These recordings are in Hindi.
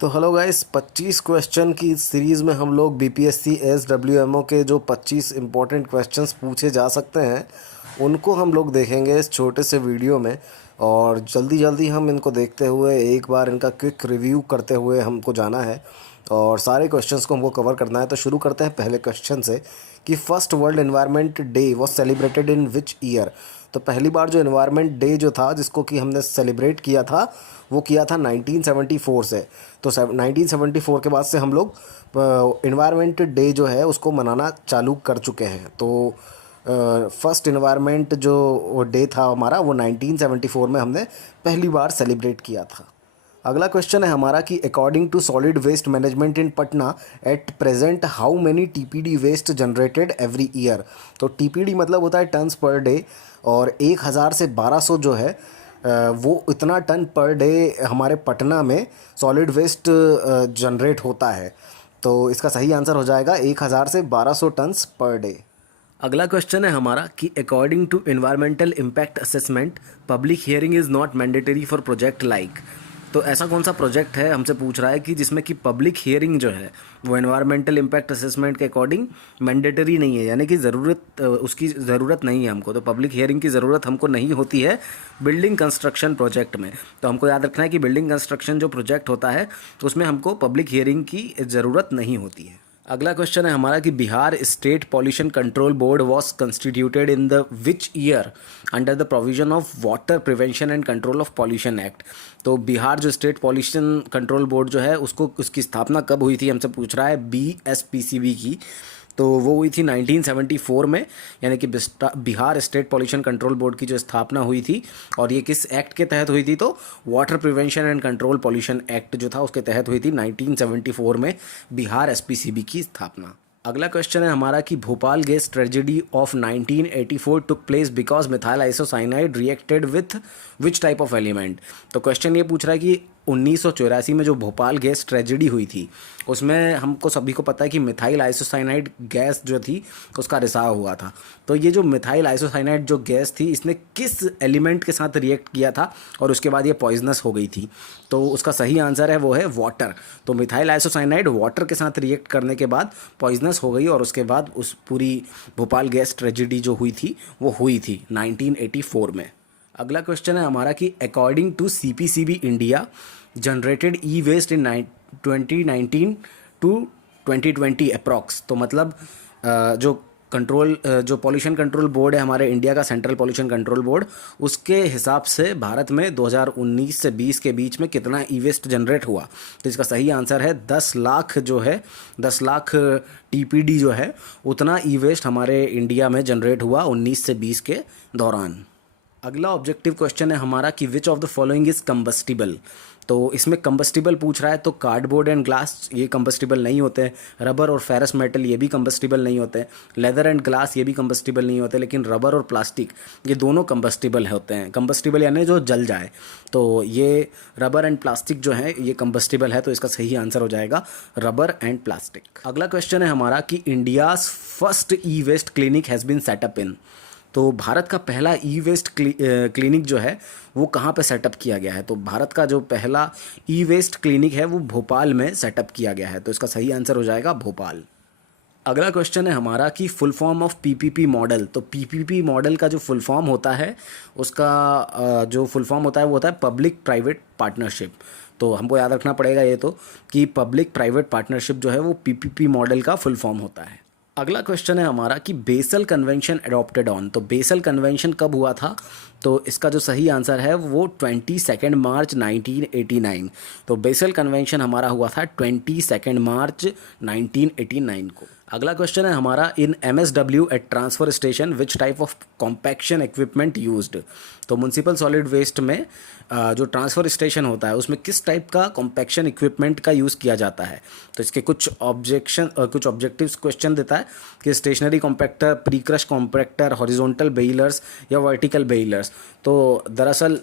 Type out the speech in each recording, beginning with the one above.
तो हेलो गाइस, 25 क्वेश्चन की सीरीज़ में हम लोग बीपीएससी एसडब्ल्यूएमओ के जो 25 इम्पोर्टेंट क्वेश्चंस पूछे जा सकते हैं उनको हम लोग देखेंगे इस छोटे से वीडियो में। और जल्दी जल्दी हम इनको देखते हुए एक बार इनका क्विक रिव्यू करते हुए हमको जाना है और सारे क्वेश्चंस को हमको कवर करना है। तो शुरू करते हैं पहले क्वेश्चन से कि first world environment day was celebrated in which year. तो पहली बार जो एनवायरनमेंट डे जो था जिसको कि हमने सेलिब्रेट किया था वो किया था 1974 से। तो 1974 के बाद से हम लोग एनवायरनमेंट डे जो है उसको मनाना चालू कर चुके हैं। तो फर्स्ट एनवायरनमेंट जो डे था हमारा वो 1974 में हमने पहली बार सेलिब्रेट किया था। अगला क्वेश्चन है हमारा कि according to solid waste management in Patna at present how many TPD waste generated every year. तो टीपीडी मतलब होता है टन्स पर डे और 1000 से 1200 जो है वो इतना टन पर डे हमारे पटना में सॉलिड वेस्ट जनरेट होता है। तो इसका सही आंसर हो जाएगा 1000 से 1200 टन्स पर डे। अगला क्वेश्चन है हमारा कि according to environmental impact assessment public hearing is not mandatory for project like. तो ऐसा कौन सा प्रोजेक्ट है हमसे पूछ रहा है कि जिसमें कि पब्लिक हियरिंग जो है वो एनवायरमेंटल इम्पैक्ट असेसमेंट के अकॉर्डिंग मैंडेटरी नहीं है, यानी कि उसकी ज़रूरत नहीं है हमको। तो पब्लिक हियरिंग की ज़रूरत हमको नहीं होती है बिल्डिंग कंस्ट्रक्शन प्रोजेक्ट में। तो हमको याद रखना है कि बिल्डिंग कंस्ट्रक्शन जो प्रोजेक्ट होता है तो उसमें हमको पब्लिक हियरिंग की ज़रूरत नहीं होती है। अगला क्वेश्चन है हमारा कि Bihar state pollution control board was constituted in the which year under the provision of water prevention and control of pollution act. तो बिहार जो स्टेट पॉल्यूशन कंट्रोल बोर्ड जो है उसकी स्थापना कब हुई थी हमसे पूछ रहा है, BSPCB की। तो वो हुई थी 1974 में, यानी कि Bihar state pollution control board की जो स्थापना हुई थी। और ये किस एक्ट के तहत हुई थी, तो water prevention and control pollution act जो था उसके तहत हुई थी 1974 में बिहार SPCB की स्थापना। अगला क्वेश्चन है हमारा कि Bhopal gas tragedy of 1984 took place because methyl isocyanide reacted with which type of element. तो क्वेश्चन ये पूछ रहा है कि 1984 में जो भोपाल गैस ट्रेजेडी हुई थी उसमें हमको सभी को पता है कि मिथाइल आइसोसाइनाइड गैस जो थी उसका रिसाव हुआ था। तो ये जो मिथाइल आइसोसाइनाइड जो गैस थी इसने किस एलिमेंट के साथ रिएक्ट किया था और उसके बाद ये पॉइजनस हो गई थी। तो उसका सही आंसर है वो है वाटर। तो मिथाइल आइसोसाइनाइड वाटर के साथ रिएक्ट करने के बाद पॉइजनस हो गई और उसके बाद उस पूरी भोपाल गैस ट्रेजेडी जो हुई थी वो हुई थी 1984 में। अगला क्वेश्चन है हमारा कि according to CPCB India generated e waste in 2019 to 2020 approx. तो मतलब जो पॉल्यूशन कंट्रोल बोर्ड है हमारे इंडिया का, सेंट्रल पॉल्यूशन कंट्रोल बोर्ड, उसके हिसाब से भारत में 2019 से 20 के बीच में कितना ई वेस्ट जनरेट हुआ। तो इसका सही आंसर है 10 लाख जो है 10 लाख TPD जो है उतना ई वेस्ट हमारे इंडिया में जनरेट हुआ 19 से 20 के दौरान। अगला ऑब्जेक्टिव क्वेश्चन है हमारा कि which of the following is combustible. तो इसमें कंबस्टिबल पूछ रहा है, तो कार्डबोर्ड एंड ग्लास ये कंबस्टिबल नहीं होते, रबर और फेरस मेटल ये भी कंबस्टिबल नहीं होते, लेदर एंड ग्लास ये भी कंबस्टिबल नहीं होते, लेकिन रबर और प्लास्टिक ये दोनों कंबस्टिबल होते हैं। कंबस्टिबल यानी जो जल जाए, तो ये रबर एंड प्लास्टिक जो है ये कंबस्टिबल है। तो इसका सही आंसर हो जाएगा रबर एंड प्लास्टिक। अगला क्वेश्चन है हमारा कि India's first e waste clinic has been set up in. तो भारत का पहला ई वेस्ट क्लिनिक जो है वो कहाँ पे सेटअप किया गया है। तो भारत का जो पहला ई वेस्ट क्लिनिक है वो भोपाल में सेटअप किया गया है। तो इसका सही आंसर हो जाएगा भोपाल। अगला क्वेश्चन है हमारा कि full form of PPP model. तो PPP मॉडल का जो फुल फॉर्म होता है उसका जो फुल फॉर्म होता है वो होता है पब्लिक प्राइवेट पार्टनरशिप। तो हमको याद रखना पड़ेगा ये तो कि पब्लिक प्राइवेट पार्टनरशिप जो है वो PPP मॉडल का फुल फॉर्म होता है। अगला क्वेश्चन है हमारा कि बेसल कन्वेंशन अडॉप्टेड ऑन। तो बेसल कन्वेंशन कब हुआ था, तो इसका जो सही आंसर है वो 22 मार्च 1989। तो बेसल कन्वेंशन हमारा हुआ था 22 मार्च 1989 को। अगला क्वेश्चन है हमारा in MSW at transfer station which type of compaction equipment used. तो म्यूनसिपल सॉलिड वेस्ट में जो ट्रांसफ़र स्टेशन होता है उसमें किस टाइप का कॉम्पैक्शन इक्विपमेंट का यूज़ किया जाता है। तो इसके कुछ ऑब्जेक्टिव्स क्वेश्चन देता है कि स्टेशनरी कॉम्पैक्टर, प्रीक्रश कॉम्पैक्टर, हॉरिजॉन्टल बेलर्स या वर्टिकल बेलर्स। तो दरअसल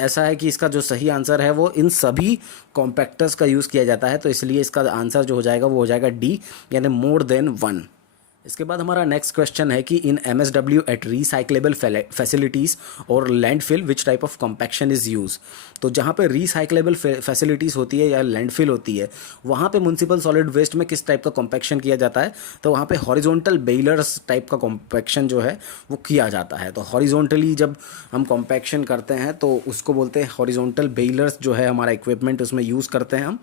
ऐसा है कि इसका जो सही आंसर है वो इन सभी कॉम्पैक्टर्स का यूज़ किया जाता है। तो इसलिए इसका आंसर जो हो जाएगा वो हो जाएगा D, यानी मोर देन वन। इसके बाद हमारा नेक्स्ट क्वेश्चन है कि इन MSW एट रिसाइक्लेबल फैसिलिटीज़ और landfill which type of compaction is use. तो जहाँ पे रिसाइक्लेबल फैसिलिटीज़ होती है या लैंडफिल होती है, वहाँ पे म्युनिसिपल सॉलिड वेस्ट में किस टाइप का कॉम्पैक्शन किया जाता है, तो वहाँ पे हॉरिजॉन्टल बेलर्स टाइप का कॉम्पैक्शन जो है वो किया जाता है। तो हॉरिजॉन्टली जब हम कॉम्पैक्शन करते हैं तो उसको बोलते हैं हॉरिजॉन्टल बेलर्स, जो है हमारा इक्विपमेंट उसमें यूज़ करते हैं हम।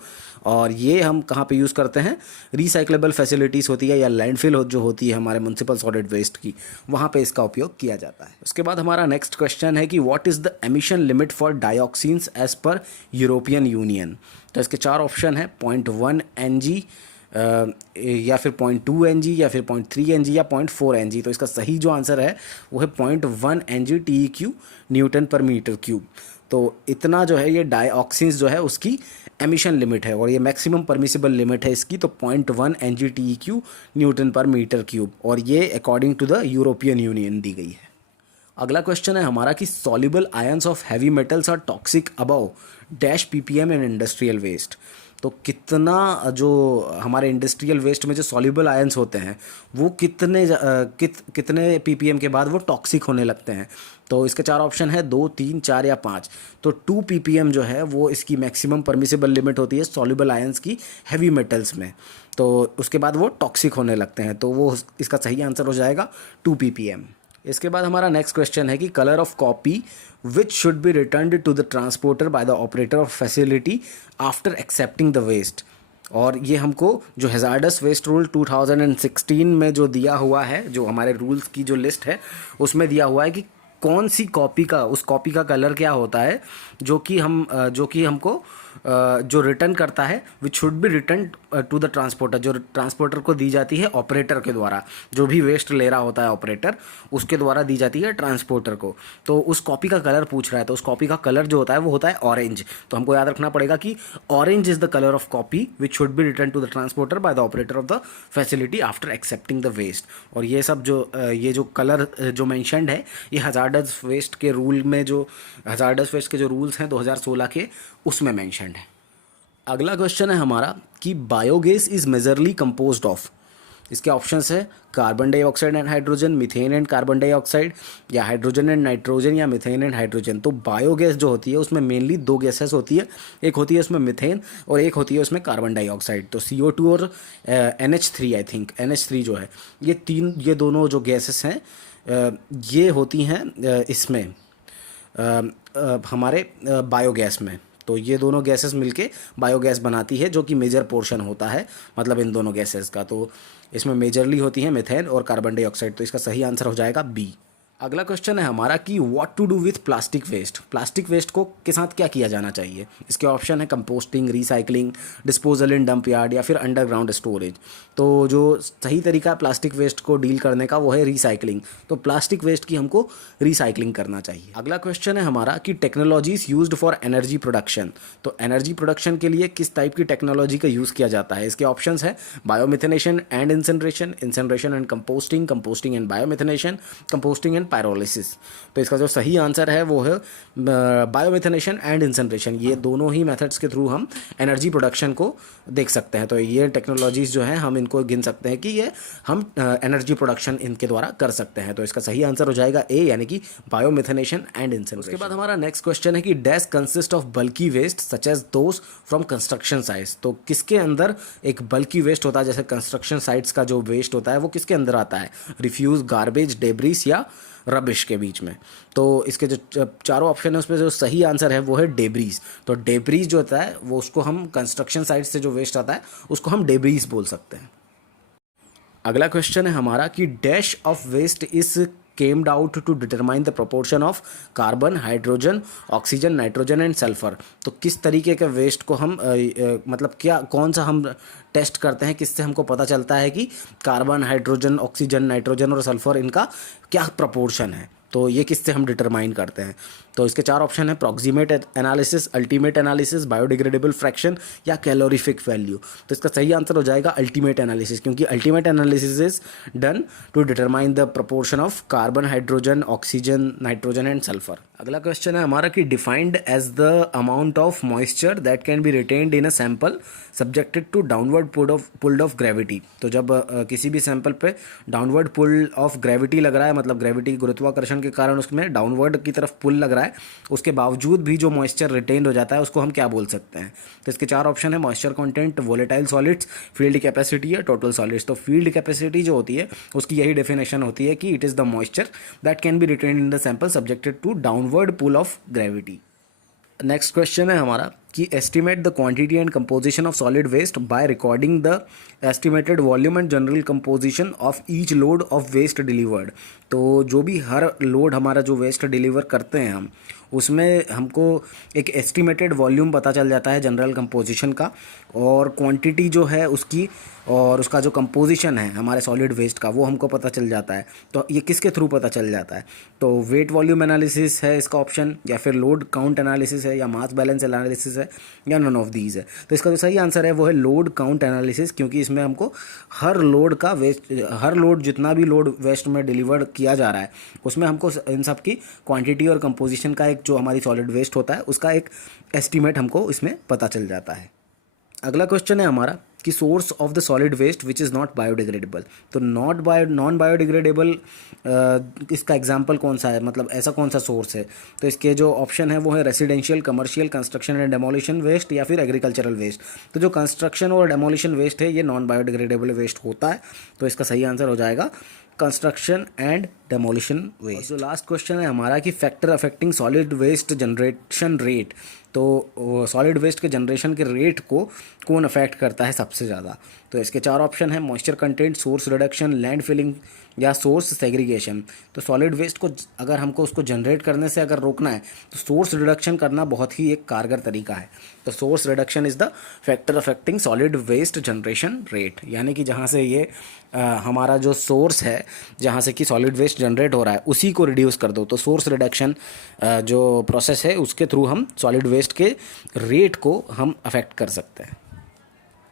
और ये हम कहाँ पे यूज़ करते हैं, रिसाइक्लेबल फैसिलिटीज़ होती है या लैंडफिल जो होती है हमारे म्युनिसिपल सॉलिड वेस्ट की, वहाँ पे इसका उपयोग किया जाता है। उसके बाद हमारा नेक्स्ट क्वेश्चन है कि what is the emission limit for dioxins as per European Union. तो इसके 4 ऑप्शन है, 0.1 NG या फिर 0.2 NG या फिर 0.3 NG या 0.4 NG। तो इसका सही जो आंसर है वो है 0.1 NG TEQ newton per metre cube. तो इतना जो है ये डाइऑक्सिन्स जो है उसकी एमिशन लिमिट है और ये मैक्सिमम परमिसिबल लिमिट है इसकी। तो 0.1 NG TEQ newton per metre cube, और ये according to the European Union दी गई है। अगला क्वेश्चन है हमारा कि soluble ions of heavy metals are toxic above dash PPM in industrial waste. तो कितना जो हमारे इंडस्ट्रियल वेस्ट में जो सॉल्युबल आयंस होते हैं वो कितने PPM के बाद वो टॉक्सिक होने लगते हैं। तो इसके 4 ऑप्शन है, 2, 3, 4 या 5। तो 2 PPM जो है वो इसकी मैक्सिमम परमिसिबल लिमिट होती है सॉल्युबल आयंस की हैवी मेटल्स में। तो उसके बाद वो टॉक्सिक होने लगते हैं, तो वो इसका सही आंसर हो जाएगा 2 PPM। इसके बाद हमारा नेक्स्ट क्वेश्चन है कि colour of copy which should be returned to the transporter by the operator of facility after accepting the waste. और ये हमको जो हैजार्डस वेस्ट रूल 2016 में जो दिया हुआ है, जो हमारे रूल्स की जो लिस्ट है उसमें दिया हुआ है कि कौन सी कॉपी का, उस कॉपी का कलर क्या होता है जो कि हमको जो रिटर्न करता है, which should be return to the transporter, जो ट्रांसपोर्टर को दी जाती है ऑपरेटर के द्वारा, जो भी वेस्ट ले रहा होता है ऑपरेटर उसके द्वारा दी जाती है ट्रांसपोर्टर को। तो उस कॉपी का कलर पूछ रहा है, तो उस कॉपी का कलर जो होता है वो होता है ऑरेंज। तो हमको याद रखना पड़ेगा कि orange is the colour of copy which should be return to the transporter by the operator of the facility after accepting the waste. और ये सब जो ये जो कलर जो मैंशनड है ये हजार्डस वेस्ट के रूल में, जो हजार्डस वेस्ट के जो रूल्स हैं 2016 के, उसमें मैंशनड है। अगला क्वेश्चन है हमारा कि biogas is majorly composed of. इसके ऑप्शंस है carbon dioxide and hydrogen, methane and carbon dioxide, या हाइड्रोजन एंड नाइट्रोजन, या मीथेन एंड हाइड्रोजन। तो बायोगैस जो होती है उसमें मेनली 2 गैसेस होती है, एक होती है उसमें मीथेन और एक होती है उसमें कार्बन डाइऑक्साइड। तो CO2 और NH3, आई थिंक NH3 जो है, ये दोनों जो गैसेस हैं ये होती हैं इसमें हमारे बायोगैस में। तो ये दोनों गैसेस मिलके बायोगैस बनाती है, जो कि मेजर पोर्शन होता है मतलब इन दोनों गैसेस का। तो इसमें मेजरली होती है मीथेन और कार्बन डाइऑक्साइड। तो इसका सही आंसर हो जाएगा B। अगला क्वेश्चन है हमारा कि what to do with plastic waste. Plastic waste को के साथ क्या किया जाना चाहिए। इसके ऑप्शन है कंपोस्टिंग, रिसाइकलिंग, डिस्पोजल इन डंप यार्ड, या फिर अंडरग्राउंड स्टोरेज। तो जो सही तरीका है प्लास्टिक वेस्ट को डील करने का वो है रिसाइकलिंग। तो प्लास्टिक वेस्ट की हमको रिसाइकलिंग करना चाहिए। अगला क्वेश्चन है हमारा कि technologies used for energy production. तो एनर्जी प्रोडक्शन के लिए किस टाइप की टेक्नोलॉजी का यूज़ किया जाता है। इसके ऑप्शंस है biomethanation and incineration, incineration and composting, composting and biomethanation, composting and pyrolysis. तो इसका जो सही आंसर है वो है बायोमिथेनेशन एंड इंसिनरेशन। ये दोनों ही मेथड्स के थ्रू हम एनर्जी प्रोडक्शन को देख सकते हैं। तो ये टेक्नोलॉजीज जो हैं हम इनको गिन सकते हैं कि ये हम एनर्जी प्रोडक्शन इनके द्वारा कर सकते हैं। तो इसका सही आंसर हो जाएगा A, यानी कि बायोमिथेनेशन एंड इंसिनरेशन। उसके बाद हमारा नेक्स्ट क्वेश्चन है कि dash consist of bulky waste such as those from construction sites. तो किसके अंदर एक बल्की वेस्ट होता है, जैसे कंस्ट्रक्शन साइट्स का जो वेस्ट होता है वो किसके अंदर आता है, रिफ्यूज, गार्बेज, डेब्रिस या रबिश के बीच में। तो इसके जो 4 ऑप्शन है उसमें जो सही आंसर है वो है डेब्रीज। तो डेब्रीज जो होता है वो उसको हम कंस्ट्रक्शन साइट से जो वेस्ट आता है उसको हम डेब्रीज बोल सकते हैं। अगला क्वेश्चन है हमारा कि dash of waste is came out to determine the proportion of carbon, hydrogen, oxygen, nitrogen and sulphur. तो किस तरीके के वेस्ट को हम मतलब क्या कौन सा हम टेस्ट करते हैं, किससे हमको पता चलता है कि कार्बन, हाइड्रोजन, ऑक्सीजन, नाइट्रोजन और सल्फर इनका क्या प्रोपोर्शन है। तो ये किससे हम डिटरमाइन करते हैं। तो इसके 4 ऑप्शन है, proximate analysis, ultimate analysis, biodegradable fraction या कैलोरीफिक वैल्यू। तो इसका सही आंसर हो जाएगा अल्टीमेट एनालिसिस, क्योंकि ultimate analysis is done to determine the proportion of carbon, hydrogen, oxygen, nitrogen and sulphur. अगला क्वेश्चन है हमारा कि defined as the amount of moisture that can be retained in a sample subjected to downward pull of gravity. तो जब किसी भी सैंपल पे डाउनवर्ड पुल ऑफ ग्रेविटी लग रहा है, मतलब ग्रेविटी गुरुत्वाकर्षण के कारण उसमें डाउनवर्ड की तरफ पुल लग रहा है, उसके बावजूद भी जो मॉइस्चर रिटेन हो जाता है उसको हम क्या बोल सकते हैं। तो इसके 4 ऑप्शन है, moisture content, volatile solids, field capacity या टोटल सॉलिड्स। तो फील्ड कैपेसिटी जो होती है उसकी यही डेफिनेशन होती है कि it is the moisture that can be retained in the sample subjected to downward pull of gravity. Next question है हमारा कि estimate the quantity and composition of solid waste by recording the estimated volume and general composition of each load of waste delivered. तो जो भी हर लोड हमारा जो वेस्ट डिलीवर करते हैं हम, उसमें हमको एक एस्टिमेटेड वॉल्यूम पता चल जाता है जनरल कंपोजिशन का, और क्वांटिटी जो है उसकी और उसका जो कंपोजिशन है हमारे सॉलिड वेस्ट का वो हमको पता चल जाता है। तो ये किसके थ्रू पता चल जाता है? तो वेट वॉल्यूम एनालिसिस है इसका ऑप्शन, या फिर लोड काउंट एनालिसिस है, या मास बैलेंस एनालिसिस है, या नन ऑफ दीज है। तो इसका जो सही आंसर है वो है लोड काउंट एनालिसिस, क्योंकि इसमें हमको हर लोड का वेस्ट, हर लोड जितना भी लोड वेस्ट में डिलीवर्ड किया जा रहा है उसमें हमको इन सब की क्वांटिटी और कंपोजिशन का एक जो हमारी सॉलिड वेस्ट होता है उसका एक एस्टीमेट हमको इसमें पता चल जाता है। अगला क्वेश्चन है हमारा कि source of the solid waste which is not biodegradable. तो नॉन बायोडिग्रेडेबल इसका एग्जांपल कौन सा है, मतलब ऐसा कौन सा सोर्स है? तो इसके जो ऑप्शन है वो है residential, commercial, construction and demolition waste या फिर एग्रीकल्चरल वेस्ट। तो जो कंस्ट्रक्शन और डेमोलिशन वेस्ट है ये नॉन बायोडिग्रेडेबल वेस्ट होता है। तो इसका सही आंसर हो जाएगा कंस्ट्रक्शन एंड डेमोलिशन वेस्ट। जो लास्ट क्वेश्चन है हमारा कि factor affecting solid waste generation rate. तो सॉलिड वेस्ट के जनरेशन के रेट को कौन अफेक्ट करता है सबसे ज़्यादा? तो इसके 4 ऑप्शन है, moisture content, source reduction, land filling या सोर्स सेग्रीगेशन। तो सॉलिड वेस्ट को अगर हमको उसको जनरेट करने से अगर रोकना है तो सोर्स रिडक्शन करना बहुत ही एक कारगर तरीका है। तो source reduction is the factor affecting solid waste generation rate, यानी कि जहाँ से ये हमारा जो सोर्स है जहाँ से कि सॉलिड वेस्ट जनरेट हो रहा है उसी को रिड्यूस कर दो। तो सोर्स रिडक्शन जो प्रोसेस है उसके थ्रू हम सॉलिड वेस्ट के रेट को हम अफेक्ट कर सकते हैं।